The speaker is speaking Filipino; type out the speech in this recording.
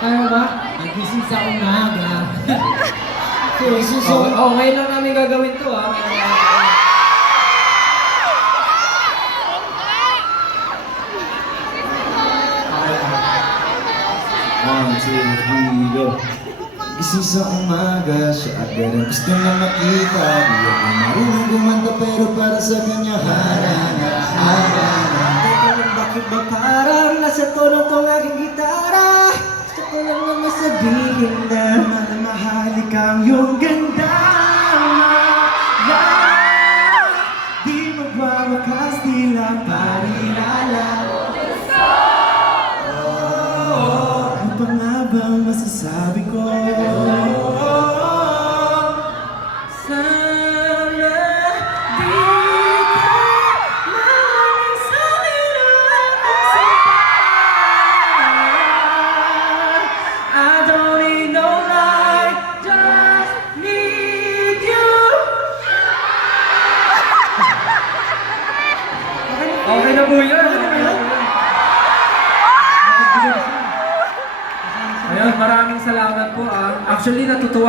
Kaya ba? Nagising sa umaga. Okay lang namin gagawin to ha. One, two, three, go. Gising sa umaga, siya agad ang gusto na makita. Di ako marunong kumanta pero para sa kanya harana. Teka lang, bakit ba parang nasa tono tong aking gitara? Gusto ko lang naman sabihin na malamahali kang iyong ganda. Di magwawakas, di lang parirala. Ano pa nga bang masasabi ko? Sana di ka mawalan sa hirap at sapat. I don't need no light, just need you. Okay na po yun. Ayun, maraming salamat po ah. Actually, natutuwa